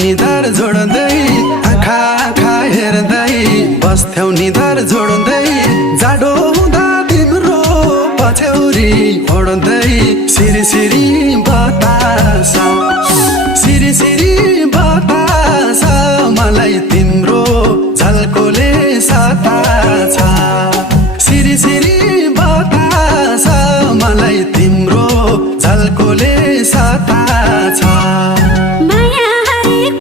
निधार जोड्दै आँखा आँखा हेर्दै बस्थ्यौ निधार जोड्दै जाडो हुँदा तिम्रो पछ्यौरी ओड्दै सिरी सिरी बतास सिरी सिरी बतास मलाई तिम्रो झल्कोले सताछ सिरी सिरी बतास मलाई तिम्रो झल्कोले सताछ